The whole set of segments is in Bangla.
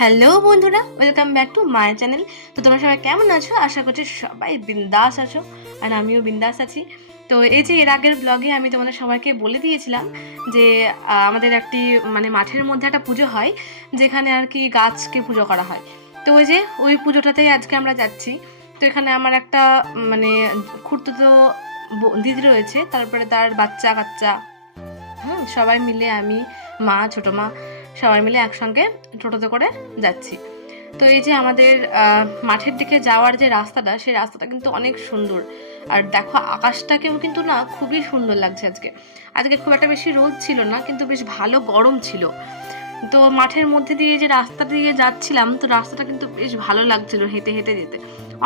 হ্যালো বন্ধুরা, welcome back to my channel. তো তোমরা সবাই কেমন আছো? আশা করছি সবাই বিন্দাস আছো, আর আমিও বিন্দাস আছি। তো এই যে এর আগের ব্লগে আমি তোমাদের সবাইকে বলে দিয়েছিলাম যে আমাদের একটি মাঠের মধ্যে একটা পুজো হয়, যেখানে আর কি গাছকে পুজো করা হয়। তো ওই পুজোটাতেই আজকে আমরা যাচ্ছি। তো এখানে আমার একটা মানে খুড়তুতো দিদি রয়েছে, তারপরে তার বাচ্চা কাচ্চা, সবাই মিলে আমি, মা, ছোটো মা, সবাই মিলে একসঙ্গে টোটোতে করে যাচ্ছি। তো এই যে আমাদের মাঠের দিকে যাওয়ার যে রাস্তাটা, সেই রাস্তাটা কিন্তু অনেক সুন্দর। আর দেখো আকাশটাকেও কিন্তু না খুবই সুন্দর লাগছে আজকে। আজকে খুব একটা বেশি রোদ ছিল না, কিন্তু বেশ ভালো গরম ছিল। তো মাঠের মধ্যে দিয়ে যে রাস্তা দিয়ে যাচ্ছিলাম, তো রাস্তাটা কিন্তু বেশ ভালো লাগছিল হেঁটে হেঁটে যেতে।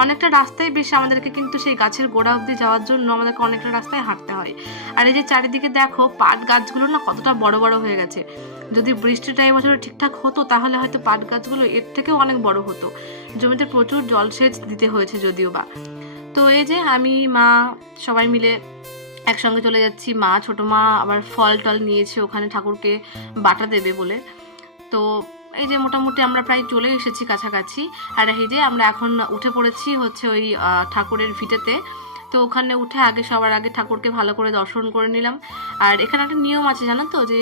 অনেকটা রাস্তায় বেশ আমাদেরকে কিন্তু সেই গাছের গোড়া অবধি যাওয়ার জন্য আমাদেরকে অনেকটা রাস্তায় হাঁটতে হয়। আর এই যে চারিদিকে দেখো পাট গাছগুলো না কতটা বড় বড় হয়ে গেছে। যদি বৃষ্টিটা এবছর ঠিকঠাক হতো তাহলে হয়তো পাট গাছগুলো এর থেকেও অনেক বড় হতো। জমিতে প্রচুর জলসেচ দিতে হয়েছে যদিও বা। তো এই যে আমি, মা, সবাই মিলে একসঙ্গে চলে যাচ্ছি। মা, ছোটো মা আবার ফল টল নিয়েছে ওখানে ঠাকুরকে বাটা দেবে বলে। তো এই যে মোটামুটি আমরা প্রায় চলে এসেছি কাছাকাছি। আর এই যে আমরা এখন উঠে পড়েছি হচ্ছে ওই ঠাকুরের ভিটেতে। তো ওখানে উঠে সবার আগে ঠাকুরকে ভালো করে দর্শন করে নিলাম। আর এখানে একটা নিয়ম আছে জানো তো, যে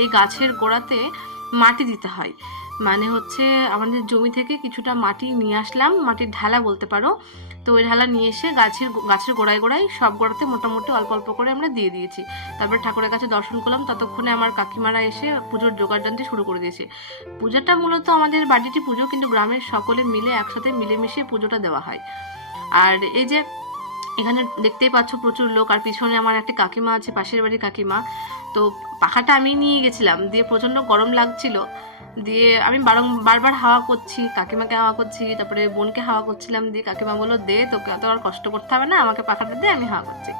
এই গাছের গোড়াতে মাটি দিতে হয়। মানে হচ্ছে আমাদের জমি থেকে কিছুটা মাটি নিয়ে আসলাম, মাটির ঢালা বলতে পারো। তো ওই ঢালা নিয়ে এসে গাছের গোড়ায় গোড়ায় সব গোড়াতে মোটামুটি অল্প অল্প করে আমরা দিয়ে দিয়েছি। তারপরে ঠাকুরের কাছে দর্শন করলাম, ততক্ষণে আমার কাকিমারা এসে পুজোর জোগাড়যন্ত্র শুরু করে দিয়েছে। পুজোটা মূলত আমাদের বাড়িটি পুজো, কিন্তু গ্রামের সকলে মিলে একসাথে মিলেমিশে পুজোটা দেওয়া হয়। আর এই যে এখানে দেখতেই পাচ্ছ প্রচুর লোক, আর পিছনে আমার একটা কাকিমা আছে, পাশের বাড়ির কাকিমা। তো পাখাটা আমি নিয়ে গেছিলাম, দিয়ে প্রচণ্ড গরম লাগছিল। দিয়ে আমি বারবার হাওয়া করছি, কাকিমাকে হাওয়া করছি, তারপরে বোনকে হাওয়া করছিলাম। দিয়ে কাকিমা বললো, দে, তোকে অত আর কষ্ট করতে হবে না, আমাকে পাখাটা দে, আমি হাওয়া করছি।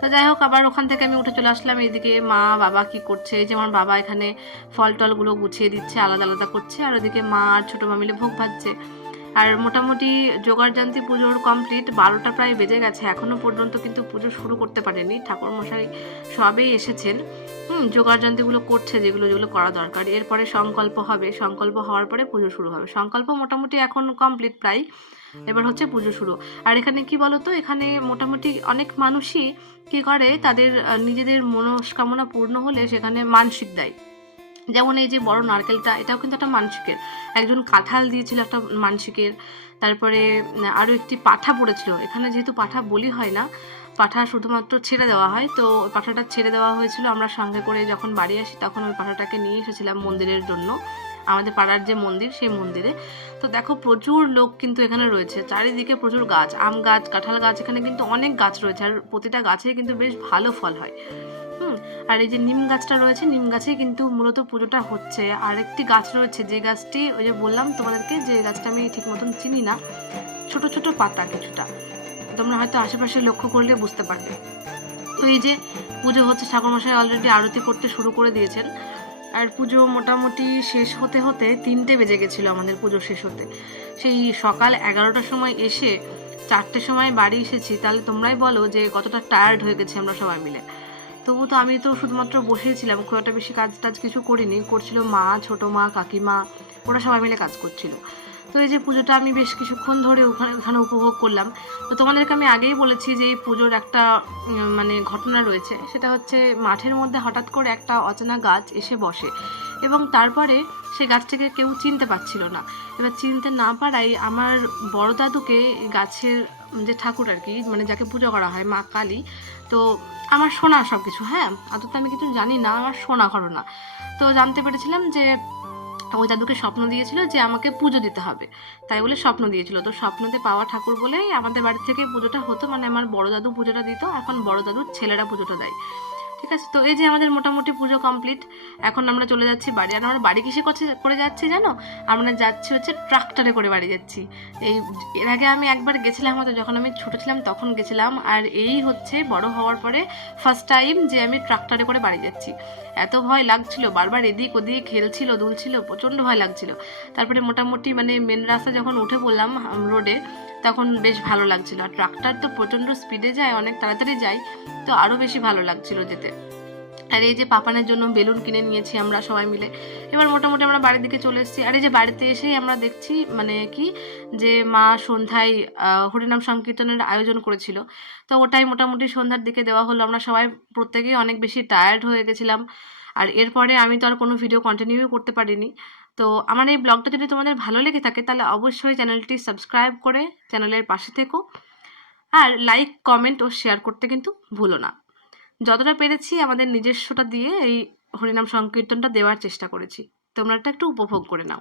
তো যাই হোক, আবার ওখান থেকে আমি উঠে চলে আসলাম। এইদিকে মা বাবা কি করছে, এই যে আমার বাবা এখানে ফল টলগুলো গুছিয়ে দিচ্ছে, আলাদা আলাদা করছে। আর ওদিকে মা আর ছোটো মা মিলে ভোগ ভাজছে। আর মোটামুটি জোগাড়যন্ত্রী পুজোর কমপ্লিট, 12টা প্রায় বেজে গেছে। এখনও পর্যন্ত কিন্তু পুজো শুরু করতে পারেনি, ঠাকুরমশাই সবেই এসেছেন। জোগাড়যন্ত্রীগুলো করছে, যেগুলো যেগুলো করা দরকার। এরপরে সংকল্প হবে, সংকল্প হওয়ার পরে পুজো শুরু হবে। সংকল্প মোটামুটি এখন কমপ্লিট প্রায়, এবার হচ্ছে পুজো শুরু। আর এখানে কি বলতো, এখানে মোটামুটি অনেক মানুষই কি করে, তাদের নিজেদের মনস্কামনা পূর্ণ হলে সেখানে মানসিক দেয়। যেমন এই যে বড় নারকেলটা, এটাও কিন্তু একটা মানসিকের। একজন কাঁঠাল দিয়েছিল একটা মানসিকের। তারপরে আরও একটি পাঠা পড়েছিল। এখানে যেহেতু পাঠা বলি হয় না, পাঠা শুধুমাত্র ছেড়ে দেওয়া হয়, তো ওই পাঠাটা ছেড়ে দেওয়া হয়েছিল। আমরা সঙ্গে করে যখন বাড়ি আসি তখন ওই পাঠাটাকে নিয়ে এসেছিলাম মন্দিরের জন্য, আমাদের পাড়ার যে মন্দির সেই মন্দিরে। তো দেখো প্রচুর লোক কিন্তু এখানে রয়েছে, চারিদিকে প্রচুর গাছ, আম গাছ, কাঁঠাল গাছ, এখানে কিন্তু অনেক গাছ রয়েছে। আর প্রতিটা গাছে কিন্তু বেশ ভালো ফল হয়। আর এই যে নিম গাছটা রয়েছে, নিম গাছেই কিন্তু মূলত পুজোটা হচ্ছে। আর একটি গাছ রয়েছে, যে গাছটি ওই যে বললাম তোমাদেরকে, যে গাছটা আমি ঠিক মতন চিনি না, ছোট ছোট পাতা কিছুটা, তোমরা হয়তো আশেপাশে লক্ষ্য করলে বুঝতে পারবে। তো এই যে পুজো হচ্ছে, ঠাকুরমশাই অলরেডি আরতি করতে শুরু করে দিয়েছেন। আর পুজো মোটামুটি শেষ হতে হতে 3টে বেজে গেছিলো আমাদের পুজো শেষ হতে। সেই সকাল 11টার সময় এসে 4টের সময় বাড়ি এসেছি। তাহলে তোমরাই বলো যে কতটা টায়ার্ড হয়ে গেছি আমরা সবাই মিলে। তবু তো আমি তো শুধুমাত্র বসেছিলাম, খুব একটা বেশি কাজ টাজ কিছু করিনি। করছিল মা, ছোটো মা, কাকিমা, ওরা সবাই মিলে কাজ করছিল। তো এই যে পুজোটা আমি বেশ কিছুক্ষণ ধরে ওখানে উপভোগ করলাম। তো তোমাদেরকে আমি আগেই বলেছি যে এই পুজোর একটা ঘটনা রয়েছে। সেটা হচ্ছে মাঠের মধ্যে হঠাৎ করে একটা অচেনা গাছ এসে বসে, এবং তারপরে সেই গাছটাকে কেউ চিনতে পারছিল না। এবার চিনতে না পারাই আমার বড় দাদুকে গাছের যে ঠাকুর আর কি, যাকে পুজো করা হয় মা কালী, তো আমার শোনা সব কিছু, হ্যাঁ, আদৌ তো আমি কিছু জানি না, আমার শোনা ঘটনা। তো জানতে পেরেছিলাম যে ওই দাদুকে স্বপ্ন দিয়েছিল যে আমাকে পুজো দিতে হবে, তাই বলে স্বপ্ন দিয়েছিল। তো স্বপ্নতে পাওয়া ঠাকুর বলেই আমাদের বাড়ি থেকে পুজোটা হতো, আমার বড় দাদু পুজোটা দিত, এখন বড় দাদুর ছেলেরা পুজোটা দেয়। ঠিক আছে, তো এই যে আমাদের মোটামুটি পুজো কমপ্লিট। এখন আমরা চলে যাচ্ছি বাড়ি। আর আমরা বাড়ি কিসে করে যাচ্ছি জানো? আমরা যাচ্ছি হচ্ছে ট্রাক্টরে করে বাড়ি যাচ্ছি। এর আগে আমি একবার গেছিলাম, হয়তো যখন আমি ছোটো ছিলাম তখন গেছিলাম। আর এই হচ্ছে বড় হওয়ার পরে ফার্স্ট টাইম যে আমি ট্রাক্টরে করে বাড়ি যাচ্ছি। এত ভয় লাগছিল, বারবার এদিক ওদিক খেলছিল দুলছিল, প্রচণ্ড ভয় লাগছিল। তারপরে মোটামুটি মেন রাস্তা যখন উঠে পড়লাম রোডে, তখন বেশ ভালো লাগছিল। আর ট্রাক্টর তো প্রচণ্ড স্পিডে যায়, অনেক তাড়াতাড়ি যায়, তো আরও বেশি ভালো লাগছিল যেতে। আর এই যে পাপানের জন্য বেলুন কিনে নিয়েছি আমরা সবাই মিলে। এবার মোটামুটি আমরা বাড়ির দিকে চলে এসেছি। আর এই যে বাড়িতে এসেই আমরা দেখছি মানে কি যে মা সন্ধ্যায় হরিনাম সংকীর্তনের আয়োজন করেছিল। তো ওটাই মোটামুটি সন্ধ্যার দিকে দেওয়া হলো। আমরা সবাই প্রত্যেকেই অনেক বেশি টায়ার্ড হয়ে গেছিলাম। আর এরপরে আমি তো আর কোনো ভিডিও কন্টিনিউ করতে পারিনি। তো আমার এই ব্লগটা যদি তোমাদের ভালো লেগে থাকে তাহলে অবশ্যই চ্যানেলটি সাবস্ক্রাইব করে চ্যানেলের পাশে থেকো। আর লাইক, কমেন্ট ও শেয়ার করতে কিন্তু ভুলো না। যতটা পেরেছি আমাদের নিজস্বটা দিয়ে এই হরিনাম সংকীর্তনটা দেওয়ার চেষ্টা করেছি। তোমরা এটা একটু উপভোগ করে নাও।